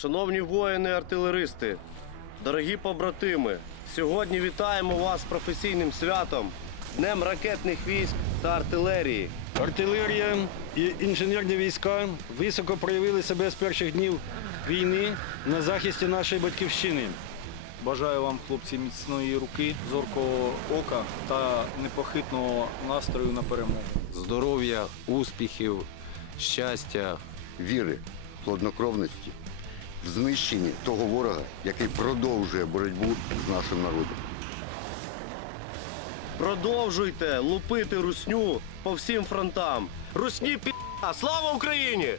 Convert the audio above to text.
Шановні воїни-артилеристи, дорогі побратими, сьогодні вітаємо вас з професійним святом, Днем ракетних військ та артилерії. Артилерія і інженерні війська високо проявили себе з перших днів війни на захисті нашої батьківщини. Бажаю вам, хлопці, міцної руки, зоркого ока та непохитного настрою на перемогу. здоров'я, успіхів, щастя. віри, хладнокровності, в знищенні того ворога, який продовжує боротьбу з нашим народом. Продовжуйте лупити русню по всім фронтам. Русні пі***! Слава Україні!